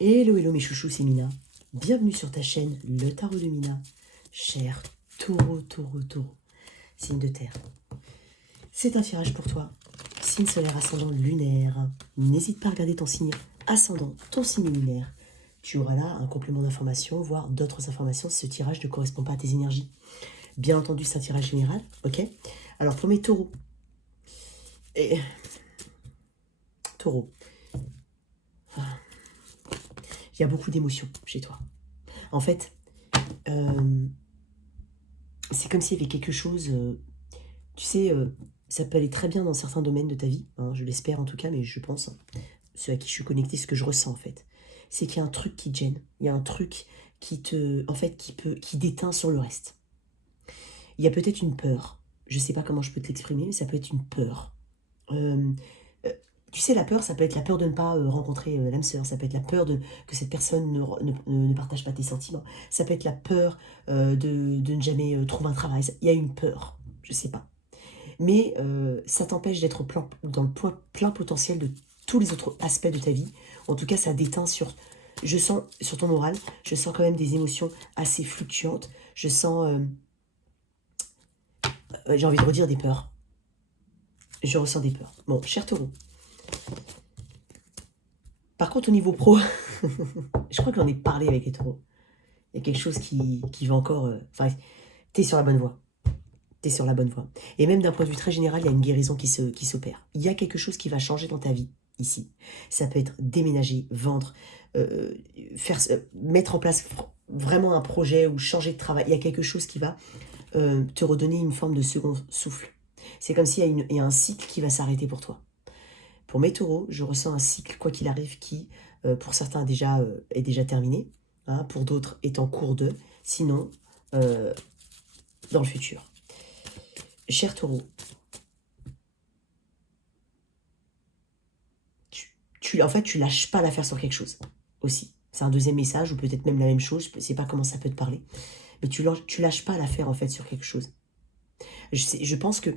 Hello, hello mes chouchous, c'est Mina. Bienvenue sur ta chaîne, le tarot de Mina. Cher taureau, taureau, taureau, signe de terre. C'est un tirage pour toi. Signe solaire, ascendant, lunaire. N'hésite pas à regarder ton signe ascendant, ton signe lunaire. Tu auras là un complément d'information, voire d'autres informations si ce tirage ne correspond pas à tes énergies. Bien entendu, c'est un tirage général, ok? Alors pour mes taureaux. Taureau. Il y a beaucoup d'émotions chez toi. En fait, c'est comme s'il y avait quelque chose, tu sais, ça peut aller très bien dans certains domaines de ta vie, hein, je l'espère en tout cas, mais je pense, ceux à qui je suis connectée, ce que je ressens en fait, c'est qu'il y a un truc qui te gêne, il y a un truc qui te, en fait, qui déteint sur le reste. Il y a peut-être une peur, je sais pas comment je peux te l'exprimer, mais ça peut être une peur. Tu sais, la peur, ça peut être la peur de ne pas rencontrer l'âme sœur, ça peut être la peur que cette personne ne partage pas tes sentiments, ça peut être la peur de ne jamais trouver un travail. Il y a une peur, je sais pas. Mais ça t'empêche d'être dans le plein potentiel de tous les autres aspects de ta vie. En tout cas, ça déteint je sens sur ton moral, je sens quand même des émotions assez fluctuantes. Je sens, j'ai envie de redire des peurs. Je ressens des peurs. Bon, cher taureau. Par contre, au niveau pro, je crois que j'en ai parlé avec les taureaux. Il y a quelque chose qui va encore... Enfin, t'es sur la bonne voie. T'es sur la bonne voie. Et même d'un point de vue très général, il y a une guérison qui s'opère. Il y a quelque chose qui va changer dans ta vie, ici. Ça peut être déménager, vendre, mettre en place vraiment un projet ou changer de travail. Il y a quelque chose qui va te redonner une forme de second souffle. C'est comme s'il y a un cycle qui va s'arrêter pour toi. Pour mes taureaux, je ressens un cycle, quoi qu'il arrive, qui, pour certains, est déjà terminé, hein, pour d'autres, est en cours de, sinon, dans le futur. Cher taureau, en fait, tu lâches pas l'affaire sur quelque chose, aussi. C'est un deuxième message, ou peut-être même la même chose, je ne sais pas comment ça peut te parler, mais tu lâches pas l'affaire, en fait, sur quelque chose. Je pense que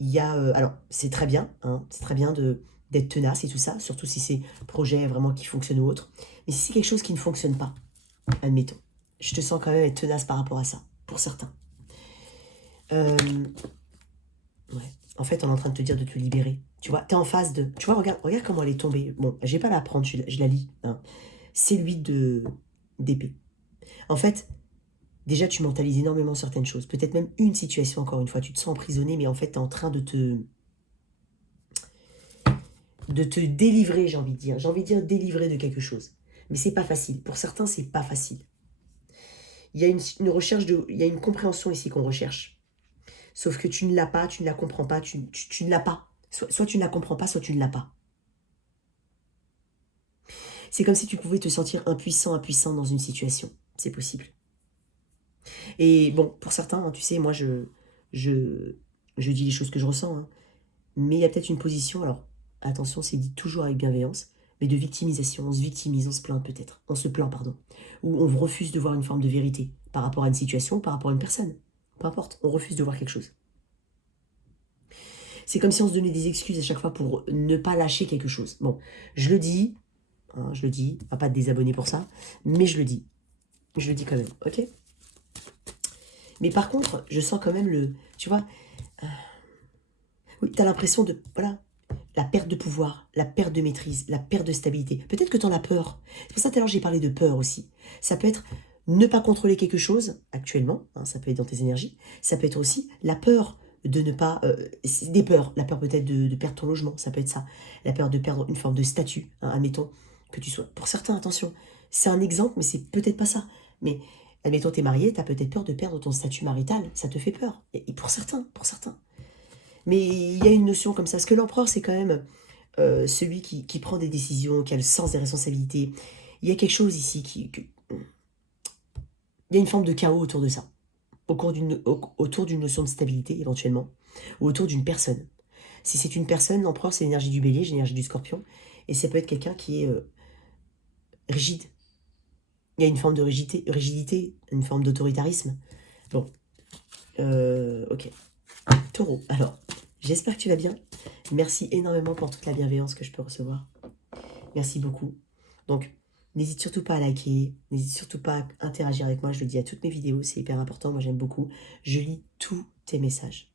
il y a... alors, c'est très bien, hein, c'est très bien d'être tenace et tout ça, surtout si c'est un projet vraiment qui fonctionne ou autre. Mais si c'est quelque chose qui ne fonctionne pas, admettons, je te sens quand même être tenace par rapport à ça, pour certains. Ouais. En fait, on est en train de te dire de te libérer. Tu vois, tu es en phase de... Tu vois, regarde comment elle est tombée. Bon, je vais pas la prendre, je la lis. Hein. C'est l'huile d'épée. En fait, déjà, tu mentalises énormément certaines choses. Peut-être même une situation, encore une fois. Tu te sens emprisonné, mais en fait, tu es en train de te délivrer, j'ai envie de dire. J'ai envie de dire délivrer de quelque chose. Mais c'est pas facile. Pour certains, c'est pas facile. Il y a une recherche il y a une compréhension ici qu'on recherche. Sauf que tu ne l'as pas, tu ne la comprends pas, tu ne l'as pas. Soit tu ne la comprends pas, soit tu ne l'as pas. C'est comme si tu pouvais te sentir impuissant dans une situation. C'est possible. Et bon, pour certains, hein, tu sais, moi, je dis les choses que je ressens. Hein, mais il y a peut-être une position, alors, attention, c'est dit toujours avec bienveillance, mais de victimisation. On se victimise, on se plaint peut-être. On se plaint, pardon. Ou on refuse de voir une forme de vérité par rapport à une situation, par rapport à une personne. Peu importe, on refuse de voir quelque chose. C'est comme si on se donnait des excuses à chaque fois pour ne pas lâcher quelque chose. Bon, je le dis, hein, on va pas te désabonner pour ça, mais je le dis. Je le dis quand même, ok? Mais par contre, je sens quand même tu vois, oui, tu as l'impression de, voilà, la perte de pouvoir, la perte de maîtrise, la perte de stabilité. Peut-être que tu en as peur. C'est pour ça tout à l'heure j'ai parlé de peur aussi. Ça peut être ne pas contrôler quelque chose actuellement, hein, ça peut être dans tes énergies. Ça peut être aussi la peur de ne pas... des peurs, la peur peut-être de perdre ton logement, ça peut être ça. La peur de perdre une forme de statut, hein, admettons que tu sois... Pour certains, attention, c'est un exemple, mais c'est peut-être pas ça. Mais admettons, tu es marié, tu as peut-être peur de perdre ton statut marital, ça te fait peur. Et pour certains, Mais il y a une notion comme ça, parce que l'empereur, c'est quand même celui qui prend des décisions, qui a le sens des responsabilités. Il y a quelque chose ici il y a une forme de chaos autour de ça, autour d'une notion de stabilité, éventuellement, ou autour d'une personne. Si c'est une personne, l'empereur, c'est l'énergie du bélier, l'énergie du scorpion, et ça peut être quelqu'un qui est rigide. Il y a une forme de rigidité, une forme d'autoritarisme. Bon, ok. Taureau, alors, j'espère que tu vas bien. Merci énormément pour toute la bienveillance que je peux recevoir. Merci beaucoup. Donc, N'hésite surtout pas à liker, n'hésite surtout pas à interagir avec moi, je le dis à toutes mes vidéos, c'est hyper important, moi j'aime beaucoup. Je lis tous tes messages.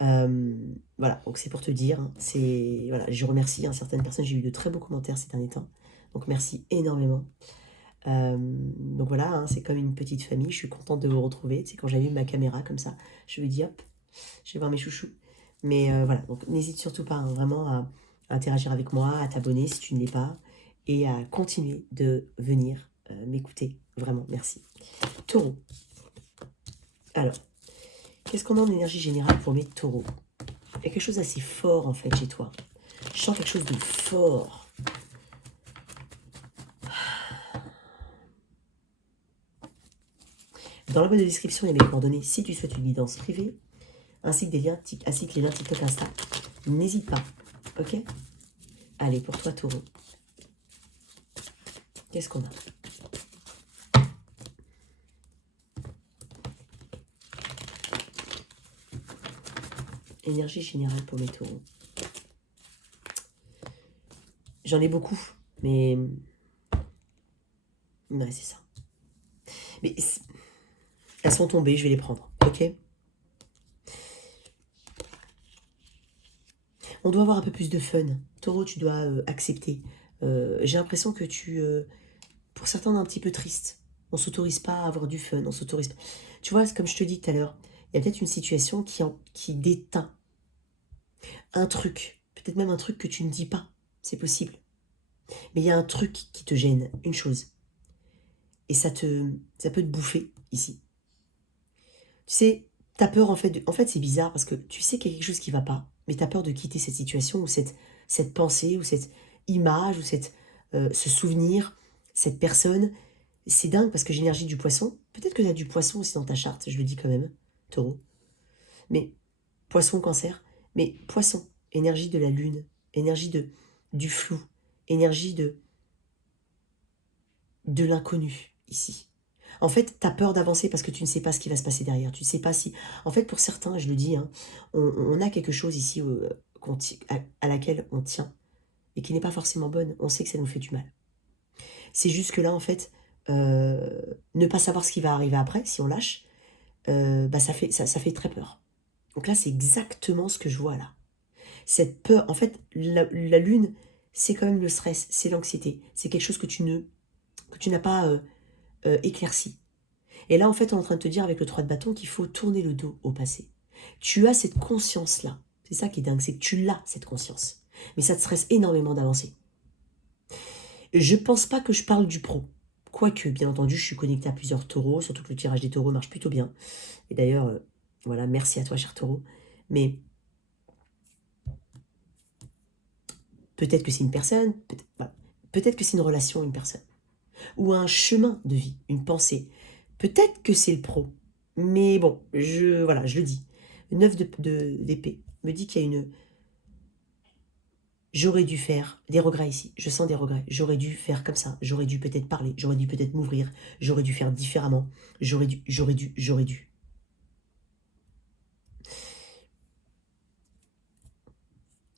Voilà, donc c'est pour te dire, hein, voilà, je remercie certaines personnes, j'ai eu de très beaux commentaires ces derniers temps, donc merci énormément. Donc voilà, hein, c'est comme une petite famille, je suis contente de vous retrouver. C'est quand j'allume ma caméra comme ça, je me dis hop, je vais voir mes chouchous. Mais voilà, donc n'hésite surtout pas vraiment à interagir avec moi, à t'abonner si tu ne l'es pas, et à continuer de venir m'écouter. Vraiment, merci. Taureau. Alors, qu'est-ce qu'on a en énergie générale pour mes taureaux? Il y a quelque chose d'assez fort en fait chez toi. Je sens quelque chose de fort. Dans la boîte de description, il y a mes coordonnées si tu souhaites une guidance privée, ainsi que les liens TikTok, Insta. N'hésite pas, ok? Allez, pour toi, taureau. Qu'est-ce qu'on a? Énergie générale pour mes taureaux. J'en ai beaucoup, mais... Ouais, c'est ça. Mais elles sont tombées, je vais les prendre, ok? On doit avoir un peu plus de fun. Taureau, tu dois accepter. J'ai l'impression que pour certains, on est un petit peu triste. On s'autorise pas à avoir du fun, on s'autorise pas. Tu vois, comme je te dis tout à l'heure, il y a peut-être une situation qui déteint un truc. Peut-être même un truc que tu ne dis pas. C'est possible. Mais il y a un truc qui te gêne, une chose. Et ça peut te bouffer, ici. Tu sais, t'as peur, en fait, c'est bizarre, parce que tu sais qu'il y a quelque chose qui va pas, mais t'as peur de quitter cette situation, ou cette pensée, ou cette image, ou ce souvenir, cette personne. C'est dingue, parce que j'ai l'énergie du poisson. Peut-être que tu as du poisson aussi dans ta charte, je le dis quand même, taureau. Mais poisson, cancer, mais poisson, énergie de la lune, énergie du flou, énergie de l'inconnu, ici. En fait, tu as peur d'avancer parce que tu ne sais pas ce qui va se passer derrière. Tu ne sais pas si... En fait, pour certains, je le dis, hein, on a quelque chose ici à laquelle on tient et qui n'est pas forcément bonne. On sait que ça nous fait du mal. C'est juste que là, en fait, ne pas savoir ce qui va arriver après, si on lâche, bah ça fait très peur. Donc là, c'est exactement ce que je vois là. Cette peur, en fait, la lune, c'est quand même le stress, c'est l'anxiété. C'est quelque chose que tu n'as pas éclairci. Et là, en fait, on est en train de te dire avec le 3 de bâton qu'il faut tourner le dos au passé. Tu as cette conscience-là. C'est ça qui est dingue, c'est que tu l'as, cette conscience. Mais ça te stresse énormément d'avancer. Je pense pas que je parle du pro. Quoique, bien entendu, je suis connectée à plusieurs taureaux, surtout que le tirage des taureaux marche plutôt bien. Et d'ailleurs, voilà, merci à toi, cher taureau. Mais peut-être que c'est une personne, peut-être que c'est une relation, une personne. Ou un chemin de vie, une pensée. Peut-être que c'est le pro. Mais bon, voilà, je le dis. 9 d'épée me dit qu'il y a une... J'aurais dû faire des regrets ici. Je sens des regrets. J'aurais dû faire comme ça. J'aurais dû peut-être parler. J'aurais dû peut-être m'ouvrir. J'aurais dû faire différemment. J'aurais dû.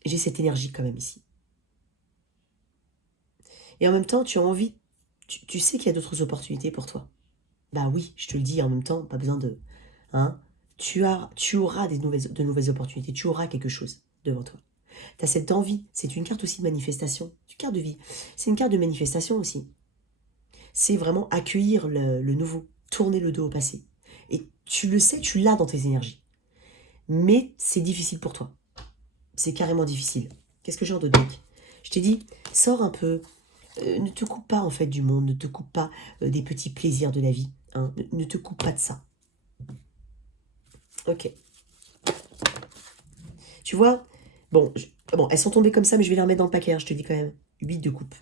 J'ai cette énergie quand même ici. Et en même temps, tu as envie... Tu sais qu'il y a d'autres opportunités pour toi. Bah oui, je te le dis en même temps, pas besoin de... Hein, tu auras de nouvelles opportunités. Tu auras quelque chose devant toi. Tu as cette envie. C'est une carte aussi de manifestation. C'est une carte de vie. C'est une carte de manifestation aussi. C'est vraiment accueillir le nouveau. Tourner le dos au passé. Et tu le sais, tu l'as dans tes énergies. Mais c'est difficile pour toi. C'est carrément difficile. Qu'est-ce que j'ai en d'autre donc? Je t'ai dit, sors un peu. Ne te coupe pas en fait du monde. Ne te coupe pas des petits plaisirs de la vie. Hein. Ne te coupe pas de ça. Ok. Tu vois, bon, elles sont tombées comme ça, mais je vais les remettre dans le paquet, hein, je te dis quand même. 8 de coupe.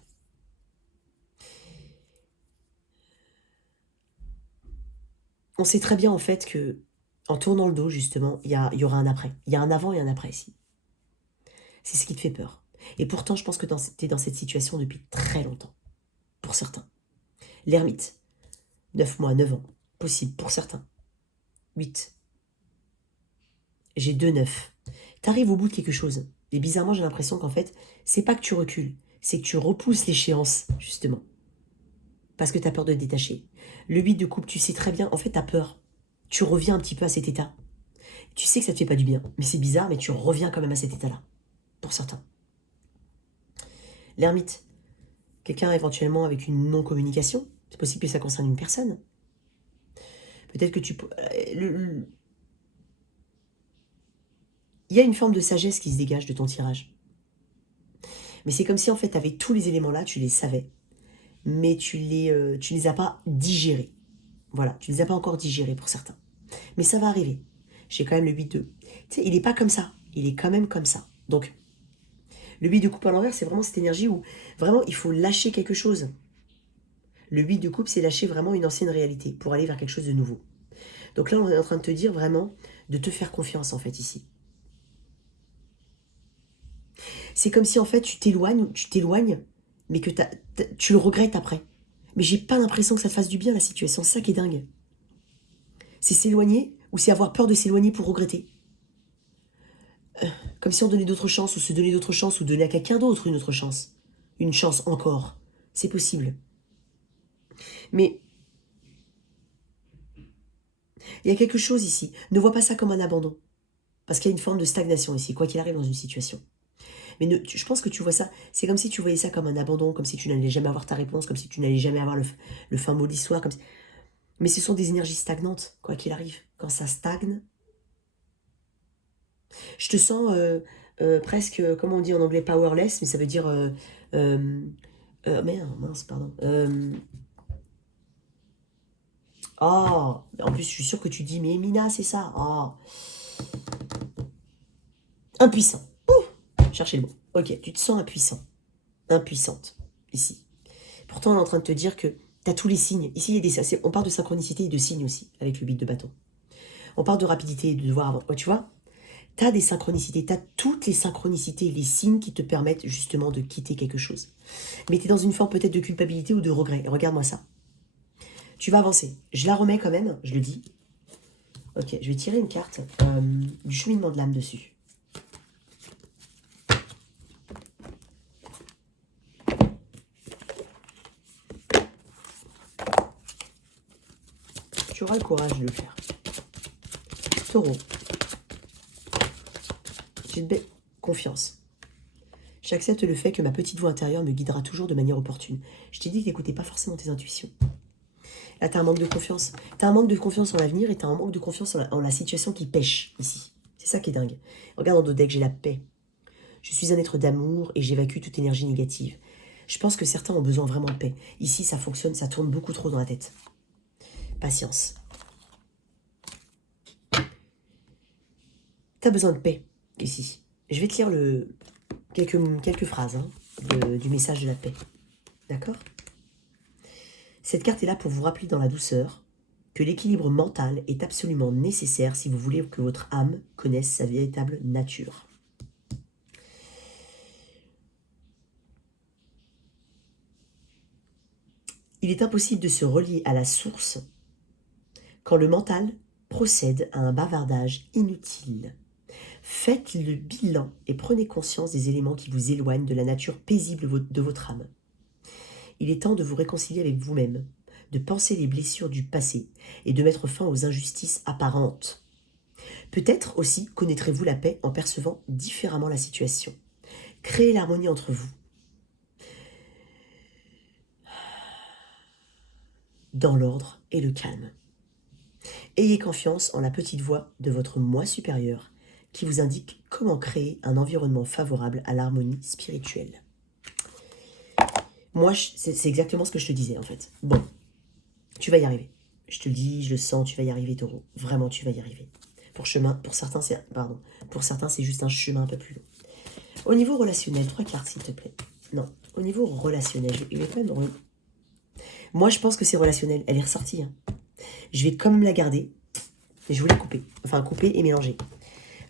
On sait très bien en fait que en tournant le dos, justement, il y aura un après. Il y a un avant et un après ici. C'est ce qui te fait peur. Et pourtant, je pense que tu es dans cette situation depuis très longtemps. Pour certains. L'ermite. 9 mois, 9 ans. Possible, pour certains. 8. J'ai 2 9. Tu arrives au bout de quelque chose. Et bizarrement, j'ai l'impression qu'en fait, c'est pas que tu recules. C'est que tu repousses l'échéance, justement. parce que tu as peur de te détacher. Le 8 de coupe, tu sais très bien, en fait, tu as peur. Tu reviens un petit peu à cet état. Tu sais que ça te fait pas du bien, mais c'est bizarre, mais tu reviens quand même à cet état-là, pour certains. L'ermite, quelqu'un éventuellement avec une non-communication, c'est possible que ça concerne une personne. Peut-être que tu... Il y a une forme de sagesse qui se dégage de ton tirage. Mais c'est comme si en fait tu avais tous les éléments là, tu les savais, mais tu les as pas digérés. Voilà, tu les as pas encore digérés pour certains. Mais ça va arriver. J'ai quand même le 8-2. Tu sais, il n'est pas comme ça, il est quand même comme ça. Donc, le 8 de coupe à l'envers, c'est vraiment cette énergie où vraiment il faut lâcher quelque chose. Le 8 de coupe, c'est lâcher vraiment une ancienne réalité pour aller vers quelque chose de nouveau. Donc là, on est en train de te dire vraiment de te faire confiance en fait ici. C'est comme si en fait tu t'éloignes, mais que tu le regrettes après. Mais j'ai pas l'impression que ça te fasse du bien la situation, c'est ça qui est dingue. C'est s'éloigner ou c'est avoir peur de s'éloigner pour regretter. Comme si on donnait d'autres chances ou se donnait d'autres chances ou donner à quelqu'un d'autre une autre chance. Une chance encore. C'est possible. Mais il y a quelque chose ici. Ne vois pas ça comme un abandon. Parce qu'il y a une forme de stagnation ici, quoi qu'il arrive dans une situation. Mais je pense que tu vois ça, c'est comme si tu voyais ça comme un abandon, comme si tu n'allais jamais avoir ta réponse, comme si tu n'allais jamais avoir le fin mot de l'histoire. Mais ce sont des énergies stagnantes, quoi qu'il arrive. Quand ça stagne, je te sens presque, comment on dit en anglais, powerless, mais ça veut dire... mince, pardon. Oh, en plus, je suis sûre que tu dis, mais Mina, c'est ça. Oh. Impuissant. Ouh, cherchez le mot. Ok, tu te sens impuissant. Impuissante, ici. Pourtant, on est en train de te dire que tu as tous les signes. Ici, il y a on parle de synchronicité et de signes aussi, avec le 8 de bâton. On parle de rapidité et de devoir avoir... Oh, tu vois, tu as des synchronicités, tu as toutes les synchronicités, les signes qui te permettent justement de quitter quelque chose. Mais tu es dans une forme peut-être de culpabilité ou de regret. Regarde-moi ça. Tu vas avancer. Je la remets quand même, je le dis. Ok, je vais tirer une carte du cheminement de l'âme dessus. Tu auras le courage de le faire. Taureau. J'ai une belle confiance. J'accepte le fait que ma petite voix intérieure me guidera toujours de manière opportune. Je t'ai dit que tu n'écoutais pas forcément tes intuitions. Là, tu as un manque de confiance. Tu as un manque de confiance en l'avenir et tu as un manque de confiance en la situation qui pêche ici. C'est ça qui est dingue. Regarde en dos deck, j'ai la paix. Je suis un être d'amour et j'évacue toute énergie négative. Je pense que certains ont besoin vraiment de paix. Ici, ça fonctionne, ça tourne beaucoup trop dans la tête. Patience. Tu as besoin de paix, ici. Je vais te lire quelques phrases du message de la paix. D'accord ? Cette carte est là pour vous rappeler dans la douceur que l'équilibre mental est absolument nécessaire si vous voulez que votre âme connaisse sa véritable nature. Il est impossible de se relier à la source quand le mental procède à un bavardage inutile. Faites le bilan et prenez conscience des éléments qui vous éloignent de la nature paisible de votre âme. Il est temps de vous réconcilier avec vous-même, de penser les blessures du passé et de mettre fin aux injustices apparentes. Peut-être aussi connaîtrez-vous la paix en percevant différemment la situation. Créez l'harmonie entre vous. Dans l'ordre et le calme. Ayez confiance en la petite voix de votre moi supérieur qui vous indique comment créer un environnement favorable à l'harmonie spirituelle. Moi, c'est exactement ce que je te disais en fait. Bon, tu vas y arriver. Je te le dis, je le sens, tu vas y arriver, Taureau. Vraiment, tu vas y arriver. Pour certains, c'est juste un chemin un peu plus long. Au niveau relationnel, 3 cartes s'il te plaît. Non, au niveau relationnel, je vais quand même... Moi, je pense que c'est relationnel. Elle est ressortie. Hein. Je vais quand même la garder. Et je vais la couper. Enfin, couper et mélanger.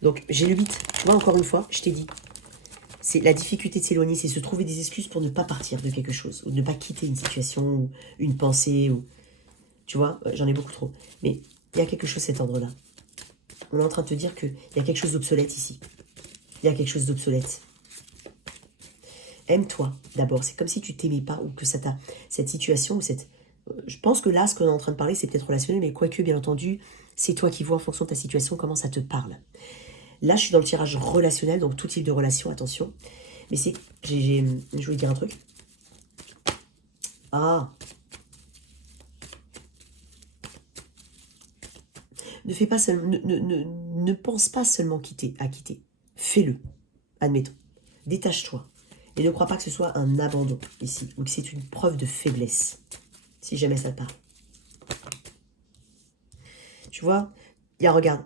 Donc, j'ai le 8. Tu vois, encore une fois, je t'ai dit. C'est la difficulté de s'éloigner, c'est se trouver des excuses pour ne pas partir de quelque chose. Ou ne pas quitter une situation, ou une pensée, ou... Tu vois, j'en ai beaucoup trop. Mais il y a quelque chose de cet ordre-là. On est en train de te dire qu'il y a quelque chose d'obsolète ici. Il y a quelque chose d'obsolète. Aime-toi d'abord. C'est comme si tu t'aimais pas ou que cette situation ou Je pense que là, ce qu'on est en train de parler, c'est peut-être relationnel, mais quoique, bien entendu, c'est toi qui vois en fonction de ta situation comment ça te parle. Là, je suis dans le tirage relationnel, donc tout type de relation, attention. Mais c'est... Je voulais dire un truc. Ah. Ne fais pas seulement... Ne pense pas seulement à quitter. Fais-le. Admettons. Détache-toi. Et ne crois pas que ce soit un abandon ici, ou que c'est une preuve de faiblesse, si jamais ça te parle. Tu vois, regarde.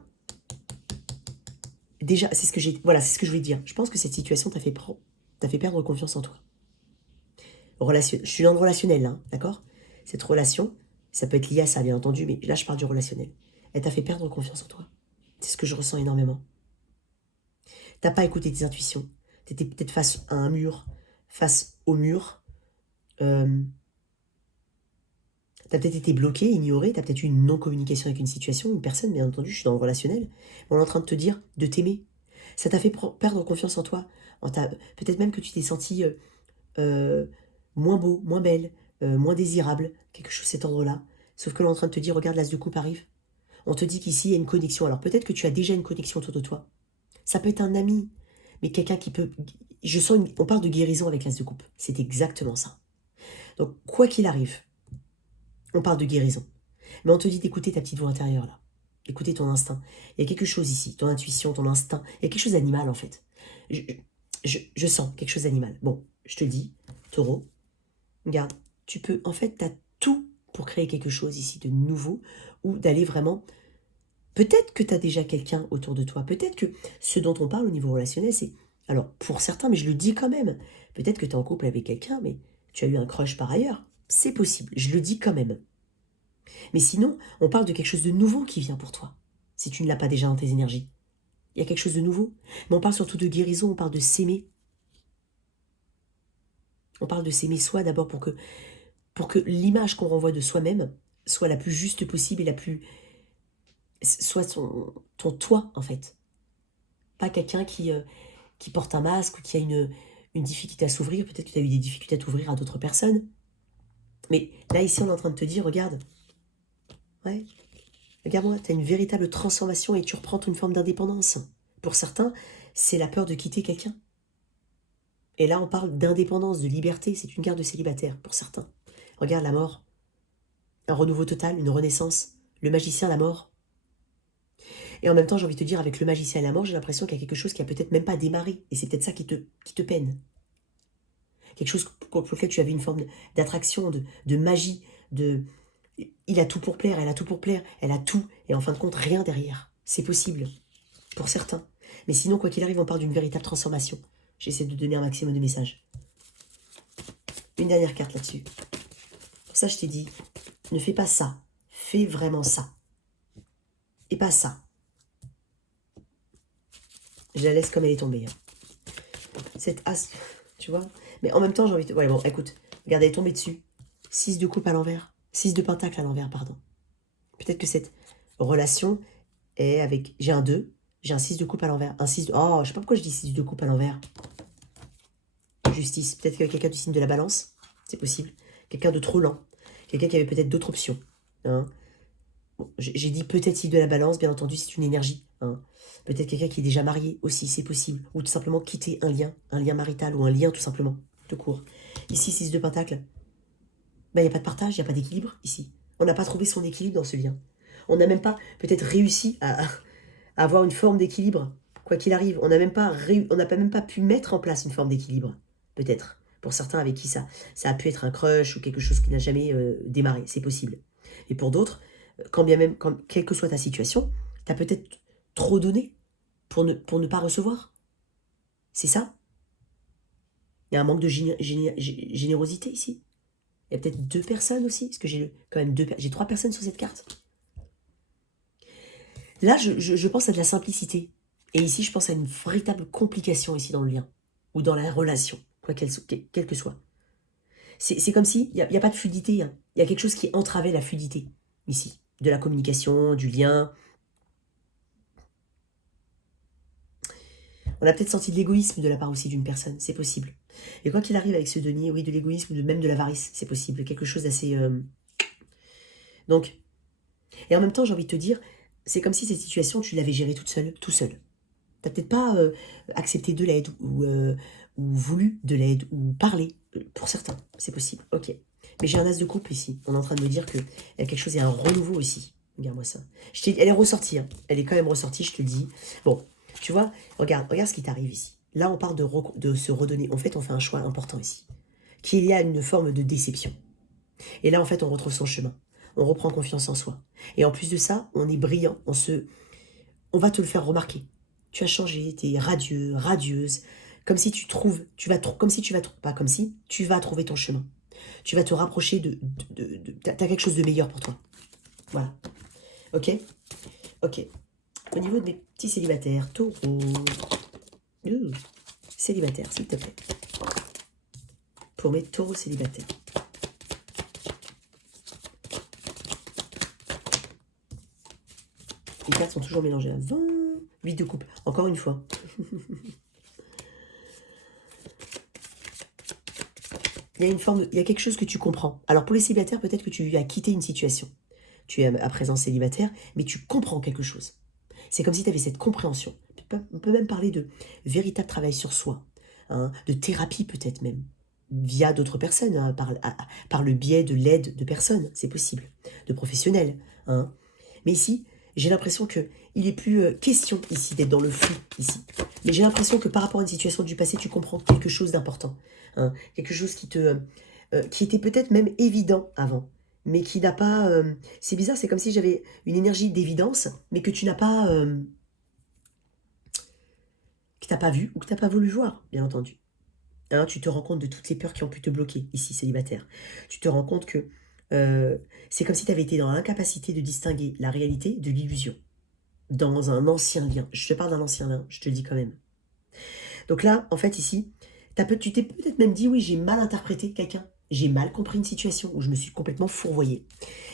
Déjà, c'est ce que voilà, c'est ce que je voulais dire. Je pense que cette situation t'a fait perdre confiance en toi. Je suis dans le relationnel, hein, d'accord? Cette relation, ça peut être lié à ça, bien entendu, mais là, je parle du relationnel. Elle t'a fait perdre confiance en toi. C'est ce que je ressens énormément. T'as pas écouté tes intuitions. T'étais peut-être face à un mur, face au mur. T'as peut-être été bloqué, ignoré, t'as peut-être eu une non-communication avec une situation, une personne, bien entendu, je suis dans le relationnel. On est en train de te dire de t'aimer. Ça t'a fait perdre confiance en toi. Peut-être même que tu t'es senti moins beau, moins belle, moins désirable, quelque chose de cet ordre-là. Sauf que l'on est en train de te dire, regarde, l'as de coupe arrive. On te dit qu'ici, il y a une connexion. Alors peut-être que tu as déjà une connexion autour de toi. Ça peut être un ami, mais quelqu'un qui peut... On parle de guérison avec l'as de coupe. C'est exactement ça. Donc, quoi qu'il arrive, on parle de guérison. Mais on te dit d'écouter ta petite voix intérieure, là. Écouter ton instinct. Il y a quelque chose ici, ton intuition, ton instinct. Il y a quelque chose d'animal, en fait. Je sens quelque chose d'animal. Bon, je te dis, taureau, regarde, en fait, tu as tout pour créer quelque chose ici de nouveau ou d'aller vraiment... Peut-être que tu as déjà quelqu'un autour de toi. Peut-être que ce dont on parle au niveau relationnel, c'est... Alors, pour certains, mais je le dis quand même. Peut-être que tu es en couple avec quelqu'un, mais tu as eu un crush par ailleurs. C'est possible, je le dis quand même. Mais sinon, on parle de quelque chose de nouveau qui vient pour toi, si tu ne l'as pas déjà dans tes énergies. Il y a quelque chose de nouveau. Mais on parle surtout de guérison, on parle de s'aimer. On parle de s'aimer soi d'abord pour que l'image qu'on renvoie de soi-même soit la plus juste possible et la plus... soit ton toi, en fait. Pas quelqu'un qui porte un masque ou qui a une difficulté à s'ouvrir. Peut-être que tu as eu des difficultés à t'ouvrir à d'autres personnes. Mais là, ici, on est en train de te dire, regarde, ouais, regarde-moi, tu as une véritable transformation et tu reprends une forme d'indépendance. Pour certains, c'est la peur de quitter quelqu'un. Et là, on parle d'indépendance, de liberté. C'est une carte de célibataire pour certains. Regarde la mort. Un renouveau total, une renaissance. Le magicien, la mort. Et en même temps, j'ai envie de te dire, avec le magicien et la mort, j'ai l'impression qu'il y a quelque chose qui a peut-être même pas démarré. Et c'est peut-être ça qui te peine. Quelque chose pour lequel tu avais une forme d'attraction, de magie, il a tout pour plaire, elle a tout pour plaire, elle a tout, et en fin de compte, rien derrière. C'est possible, pour certains. Mais sinon, quoi qu'il arrive, on parle d'une véritable transformation. J'essaie de donner un maximum de messages. Une dernière carte là-dessus. Pour ça, je t'ai dit, ne fais pas ça. Fais vraiment ça. Et pas ça. Je la laisse comme elle est tombée. Hein. Cette as, tu vois. Mais en même temps, j'ai envie de... Ouais, bon, écoute. Regarde, elle est tombée dessus. 6 de coupe à l'envers. 6 de pentacle à l'envers, pardon. Peut-être que cette relation est avec... J'ai un 2, j'ai un 6 de coupe à l'envers. Un 6 de... Oh, je sais pas pourquoi je dis 6 de coupe à l'envers. Justice. Peut-être qu'avec quelqu'un du signe de la balance. C'est possible. Quelqu'un de trop lent. Quelqu'un qui avait peut-être d'autres options. Hein. Bon, j'ai dit peut-être 6 de la balance, bien entendu, c'est une énergie. Hein. Peut-être quelqu'un qui est déjà marié aussi, c'est possible. Ou tout simplement quitter un lien marital ou un lien tout simplement, de court. Ici, 6 de pentacle. Ben, il n'y a pas de partage, il n'y a pas d'équilibre ici. On n'a pas trouvé son équilibre dans ce lien. On n'a même pas peut-être réussi à avoir une forme d'équilibre. Quoi qu'il arrive, on n'a même pas pu mettre en place une forme d'équilibre. Peut-être. Pour certains avec qui ça a pu être un crush ou quelque chose qui n'a jamais démarré. C'est possible. Et pour d'autres, quelle que soit ta situation, tu as peut-être trop donné pour ne pas recevoir. C'est ça. Il y a un manque de générosité ici. Il y a peut-être 2 personnes aussi, parce que j'ai quand même j'ai 3 personnes sur cette carte. Là, je pense à de la simplicité. Et ici, je pense à une véritable complication ici dans le lien, ou dans la relation, quelle que soit. C'est comme si, il n'y a pas de fluidité. Hein. Il y a quelque chose qui entravait la fluidité, ici. De la communication, du lien. On a peut-être senti de l'égoïsme de la part aussi d'une personne, c'est possible. Et quoi qu'il arrive avec ce denier, oui, de l'égoïsme ou même de l'avarice, c'est possible. Quelque chose d'assez Donc, et en même temps, j'ai envie de te dire, c'est comme si cette situation, tu l'avais gérée toute seule, tout seul. Tu n'as peut-être pas accepté de l'aide ou voulu de l'aide ou parlé. Pour certains, c'est possible. Ok. Mais j'ai un as de coupe ici. On est en train de me dire qu'il y a quelque chose, il y a un renouveau ici. Regarde-moi ça. Elle est ressortie. Hein. Elle est quand même ressortie, je te le dis. Bon, tu vois, regarde ce qui t'arrive ici. Là, on parle de se redonner. En fait, on fait un choix important ici. Qu'il y a une forme de déception. Et là, en fait, on retrouve son chemin. On reprend confiance en soi. Et en plus de ça, on est brillant. On va te le faire remarquer. Tu as changé, tu es radieux, radieuse. Comme si tu trouves, pas comme si, tu vas trouver ton chemin. Tu vas te rapprocher t'as quelque chose de meilleur pour toi. Voilà. Ok. Ok. Au niveau de mes petits célibataires, taureau. Célibataire, s'il te plaît. Pour mes taureaux célibataires. Les cartes sont toujours mélangées. 8 de coupe. Encore une fois. Il y a quelque chose que tu comprends. Alors pour les célibataires, peut-être que tu as quitté une situation. Tu es à présent célibataire, mais tu comprends quelque chose. C'est comme si tu avais cette compréhension. On peut même parler de véritable travail sur soi, hein, de thérapie peut-être même, via d'autres personnes, hein, par le biais de l'aide de personnes, c'est possible, de professionnels. Hein. Mais ici, j'ai l'impression qu'il n'est plus question ici d'être dans le flou, ici. Mais j'ai l'impression que par rapport à une situation du passé, tu comprends quelque chose d'important. Hein, quelque chose qui était peut-être même évident avant, mais qui n'a pas... c'est bizarre, c'est comme si j'avais une énergie d'évidence, mais que tu n'as pas... que tu n'as pas vu ou que tu n'as pas voulu voir, bien entendu. Hein, tu te rends compte de toutes les peurs qui ont pu te bloquer, ici, célibataire. Tu te rends compte que c'est comme si tu avais été dans l'incapacité de distinguer la réalité de l'illusion. Dans un ancien lien. Je te parle d'un ancien lien, je te le dis quand même. Donc là, en fait, ici, tu t'es peut-être même dit, oui, j'ai mal interprété quelqu'un. J'ai mal compris une situation où je me suis complètement fourvoyée.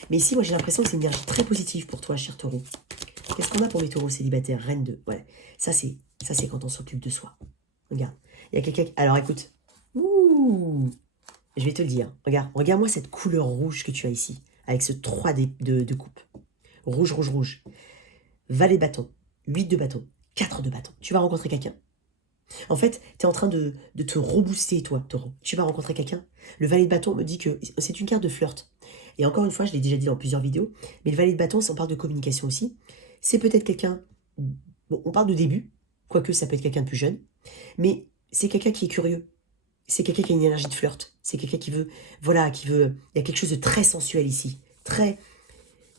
Mais ici, moi, j'ai l'impression que c'est une énergie très positive pour toi, cher taureau. Qu'est-ce qu'on a pour les taureaux célibataires? Reine de... Ouais, ça, c'est quand on s'occupe de soi. Regarde, il y a quelqu'un... Alors, écoute. Ouh, je vais te le dire. Regarde-moi cette couleur rouge que tu as ici, avec ce 3 de coupe. Rouge, rouge, rouge. Valet de bâton, 8 de bâton, 4 de bâton. Tu vas rencontrer quelqu'un. En fait, tu es en train de te rebooster, toi, taureau. Tu vas rencontrer quelqu'un. Le valet de bâton me dit que c'est une carte de flirt. Et encore une fois, je l'ai déjà dit dans plusieurs vidéos, mais le valet de bâton, on parle de communication aussi. C'est peut-être quelqu'un... Bon, on parle de début, quoique ça peut être quelqu'un de plus jeune, mais c'est quelqu'un qui est curieux. C'est quelqu'un qui a une énergie de flirt. C'est quelqu'un qui veut... Voilà, qui veut... Il y a quelque chose de très sensuel ici. Très,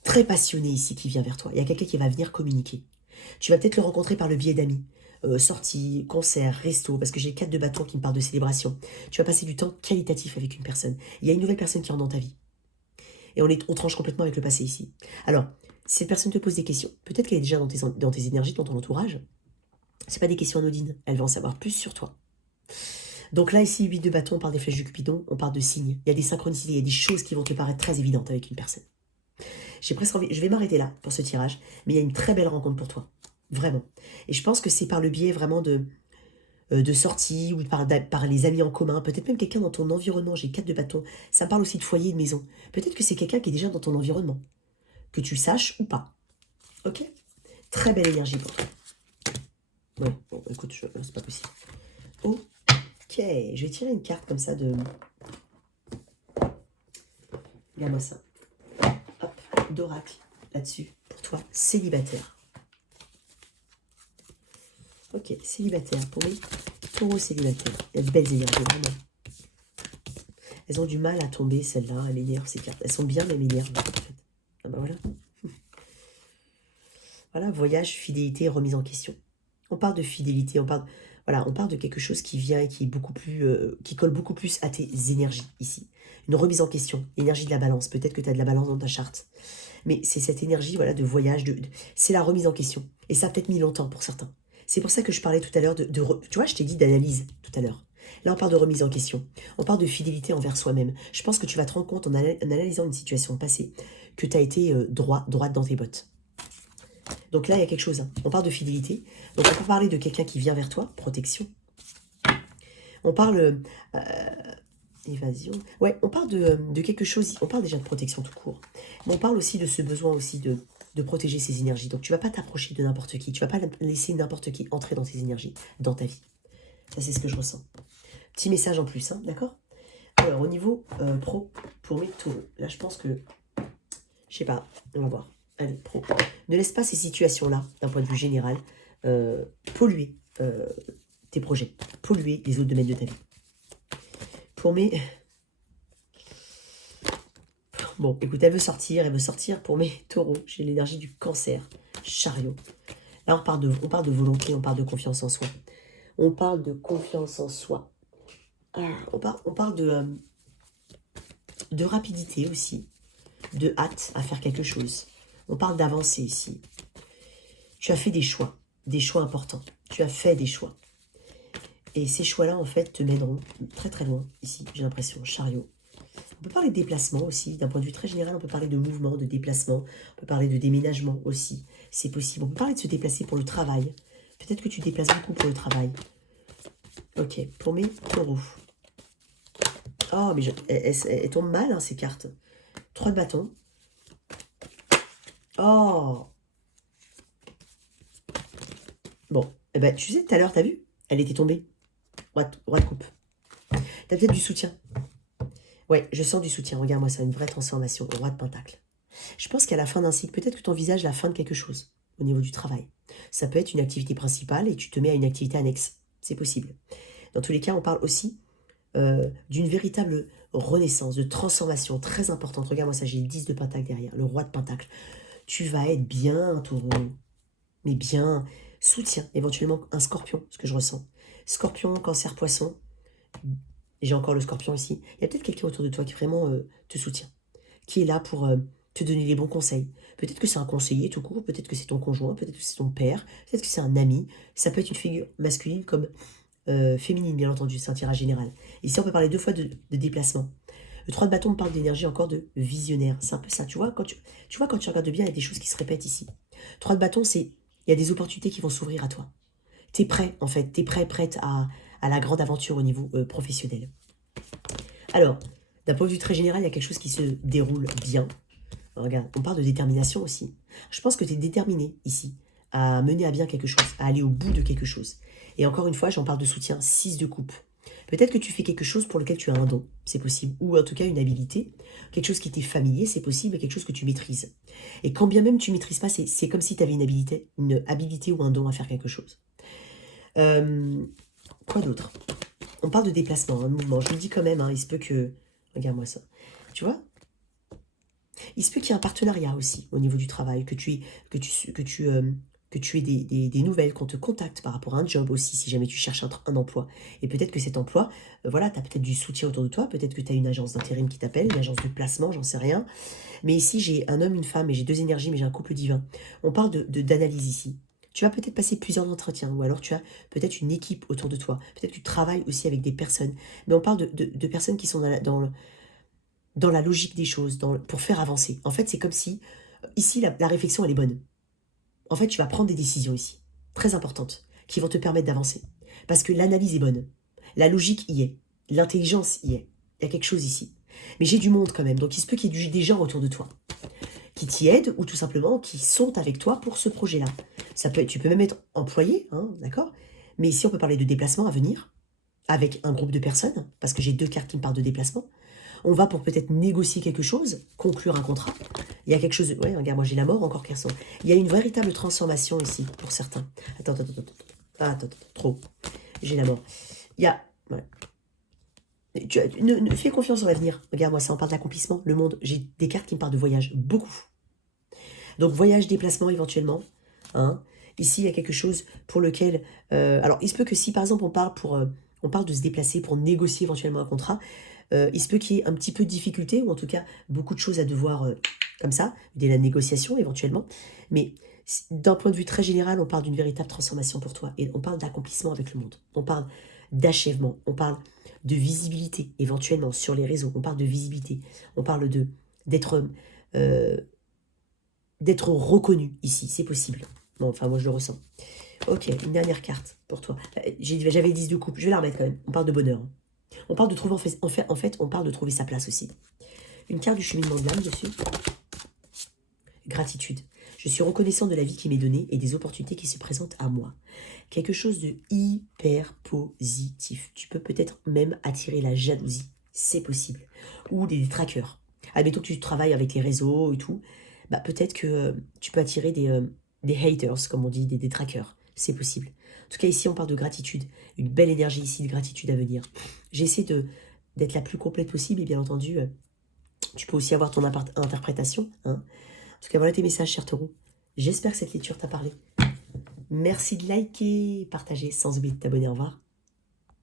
très passionné ici qui vient vers toi. Il y a quelqu'un qui va venir communiquer. Tu vas peut-être le rencontrer par le biais d'amis. Sortie, concert, resto, parce que j'ai 4 de bâton qui me parlent de célébration. Tu vas passer du temps qualitatif avec une personne. Il y a une nouvelle personne qui rentre dans ta vie. Et on tranche complètement avec le passé ici. Alors, si cette personne te pose des questions, peut-être qu'elle est déjà dans tes énergies, dans ton entourage. C'est pas des questions anodines. Elle va en savoir plus sur toi. Donc là, ici, 8 de bâton, on parle des flèches de Cupidon, on parle de signes. Il y a des synchronicités, il y a des choses qui vont te paraître très évidentes avec une personne. J'ai presque envie, je vais m'arrêter là pour ce tirage, mais il y a une très belle rencontre pour toi. Vraiment. Et je pense que c'est par le biais vraiment de sorties ou par les amis en commun, peut-être même quelqu'un dans ton environnement. J'ai 4 de bâton. Ça me parle aussi de foyer et de maison. Peut-être que c'est quelqu'un qui est déjà dans ton environnement. Que tu saches ou pas. Ok? Très belle énergie pour toi. Ouais, bon, écoute, c'est pas possible. Ok, je vais tirer une carte comme ça de... Regarde-moi ça. Hop, d'oracle là-dessus. Pour toi, célibataire. Ok, célibataire. Pour les taureaux célibataires. Il y a de belles énergies, vraiment. Elles ont du mal à tomber, celles-là. Elles m'énervent, ces cartes. Elles sont bien, mais elles m'énervent, en fait. Ah bah voilà. Voilà, voyage, fidélité, remise en question. On parle de fidélité, on parle de quelque chose qui vient et qui est beaucoup plus, qui colle beaucoup plus à tes énergies ici. Une remise en question, énergie de la balance. Peut-être que tu as de la balance dans ta charte. Mais c'est cette énergie, voilà, de voyage, c'est la remise en question. Et ça a peut-être mis longtemps pour certains. C'est pour ça que je parlais tout à l'heure tu vois, je t'ai dit d'analyse tout à l'heure. Là, on parle de remise en question. On parle de fidélité envers soi-même. Je pense que tu vas te rendre compte en analysant une situation passée que tu as été droite dans tes bottes. Donc là, il y a quelque chose. Hein. On parle de fidélité. Donc on peut parler de quelqu'un qui vient vers toi, protection. On parle... évasion. Ouais, on parle de quelque chose, on parle déjà de protection tout court. Mais on parle aussi de ce besoin aussi de protéger ses énergies. Donc tu vas pas t'approcher de n'importe qui, tu vas pas laisser n'importe qui entrer dans tes énergies, dans ta vie. Ça, c'est ce que je ressens. Petit message en plus, hein, d'accord? Alors, au niveau pro, pour mes taureaux, là, je pense que, je sais pas, on va voir. Allez, pro. Ne laisse pas ces situations-là, d'un point de vue général, polluer tes projets, polluer les autres domaines de ta vie. Pour mes... Bon, écoute, elle veut sortir pour mes taureaux. J'ai l'énergie du cancer, chariot. Là, on parle de volonté, on parle de confiance en soi. On parle de confiance en soi. On parle de rapidité aussi, de hâte à faire quelque chose. On parle d'avancer ici. Tu as fait des choix importants. Tu as fait des choix. Et ces choix-là, en fait, te mèneront très très loin, ici, j'ai l'impression, chariot. On peut parler de déplacement aussi, d'un point de vue très général, on peut parler de mouvement, de déplacement, on peut parler de déménagement aussi, c'est possible. On peut parler de se déplacer pour le travail. Peut-être que tu te déplaces beaucoup pour le travail. Ok, pour mes taureaux. Oh, mais elles tombent mal, hein, ces cartes. 3 de bâton. Oh. Bon, eh ben, tu sais, tout à l'heure, t'as vu? Elle était tombée. Roi de coupe. T'as peut-être du soutien. Ouais, je sens du soutien. Regarde-moi ça, une vraie transformation. Roi de pentacle. Je pense qu'à la fin d'un cycle, peut-être que tu envisages la fin de quelque chose au niveau du travail. Ça peut être une activité principale et tu te mets à une activité annexe. C'est possible. Dans tous les cas, on parle aussi d'une véritable renaissance, de transformation très importante. Regarde-moi ça, j'ai le 10 de pentacle derrière, le roi de pentacle. Tu vas être bien, taureau. Mais bien, soutien, éventuellement un scorpion, ce que je ressens. Scorpion, cancer, poisson. J'ai encore le scorpion ici. Il y a peut-être quelqu'un autour de toi qui vraiment te soutient, qui est là pour te donner les bons conseils. Peut-être que c'est un conseiller tout court, peut-être que c'est ton conjoint, peut-être que c'est ton père, peut-être que c'est un ami. Ça peut être une figure masculine comme féminine, bien entendu, c'est un tirage général. Ici, on peut parler 2 fois de déplacement. Le 3 de bâton me parle d'énergie encore de visionnaire. C'est un peu ça, tu vois, quand tu regardes bien, il y a des choses qui se répètent ici. 3 de bâton, il y a des opportunités qui vont s'ouvrir à toi. T'es prêt, en fait, prête à la grande aventure au niveau professionnel. Alors, d'un point de vue très général, il y a quelque chose qui se déroule bien. Regarde, on parle de détermination aussi. Je pense que tu es déterminé ici à mener à bien quelque chose, à aller au bout de quelque chose. Et encore une fois, j'en parle de soutien, 6 de coupe. Peut-être que tu fais quelque chose pour lequel tu as un don, c'est possible, ou en tout cas une habilité, quelque chose qui t'est familier, c'est possible, et quelque chose que tu maîtrises. Et quand bien même tu ne maîtrises pas, c'est comme si tu avais une habilité ou un don à faire quelque chose. Quoi d'autre? On parle de déplacement, un mouvement. Je le dis quand même, hein, il se peut que... Regarde-moi ça. Tu vois? Il se peut qu'il y ait un partenariat aussi au niveau du travail, que tu aies des nouvelles, qu'on te contacte par rapport à un job aussi, si jamais tu cherches un emploi. Et peut-être que cet emploi, voilà, tu as peut-être du soutien autour de toi, peut-être que tu as une agence d'intérim qui t'appelle, une agence de placement, j'en sais rien. Mais ici, j'ai un homme, une femme, et j'ai 2 énergies, mais j'ai un couple divin. On parle d'analyse ici. Tu vas peut-être passer plusieurs entretiens, ou alors tu as peut-être une équipe autour de toi. Peut-être que tu travailles aussi avec des personnes. Mais on parle de personnes qui sont dans la logique des choses, pour faire avancer. En fait, c'est comme si, ici, la réflexion, elle est bonne. En fait, tu vas prendre des décisions ici, très importantes, qui vont te permettre d'avancer. Parce que l'analyse est bonne. La logique y est. L'intelligence y est. Il y a quelque chose ici. Mais j'ai du monde quand même, donc il se peut qu'il y ait des gens autour de toi qui t'y aident ou tout simplement qui sont avec toi pour ce projet-là. Tu peux même être employé, hein, d'accord? Mais ici, on peut parler de déplacement à venir avec un groupe de personnes, parce que j'ai 2 cartes qui me parlent de déplacement. On va pour peut-être négocier quelque chose, conclure un contrat. Il y a quelque chose... Ouais, regarde, moi j'ai la mort encore qui ressort. Il y a une véritable transformation ici, pour certains. Attends, trop. J'ai la mort. Il y a... Ouais. Fais confiance en l'avenir. Regarde-moi ça, on parle d'accomplissement. Le monde, j'ai des cartes qui me parlent de voyage. Beaucoup. Donc voyage, déplacement éventuellement. Hein. Ici, il y a quelque chose pour lequel... alors, il se peut que si, par exemple, on parle de se déplacer pour négocier éventuellement un contrat, il se peut qu'il y ait un petit peu de difficulté, ou en tout cas beaucoup de choses à devoir, comme ça, dès la négociation éventuellement. Mais d'un point de vue très général, on parle d'une véritable transformation pour toi. Et on parle d'accomplissement avec le monde. On parle d'achèvement. On parle de visibilité éventuellement sur les réseaux. On parle de visibilité. On parle d'être reconnu ici. C'est possible. Bon, enfin, moi, je le ressens. Ok, une dernière carte pour toi. J'avais 10 de coupe. Je vais la remettre quand même. On parle de bonheur. On parle de trouver, en fait, on parle de trouver sa place aussi. Une carte du cheminement de l'âme dessus. Gratitude. Je suis reconnaissant de la vie qui m'est donnée et des opportunités qui se présentent à moi. Quelque chose de hyper positif. Tu peux peut-être même attirer la jalousie. C'est possible. Ou des détraqueurs. Admettons que tu travailles avec les réseaux et tout. Bah, peut-être que tu peux attirer des haters, comme on dit, des détraqueurs. C'est possible. En tout cas, ici, on parle de gratitude. Une belle énergie ici de gratitude à venir. J'essaie d'être la plus complète possible et bien entendu, tu peux aussi avoir ton interprétation. Hein. En tout cas, voilà tes messages, cher taureau. J'espère que cette lecture t'a parlé. Merci de liker, partager, sans oublier de t'abonner. Au revoir.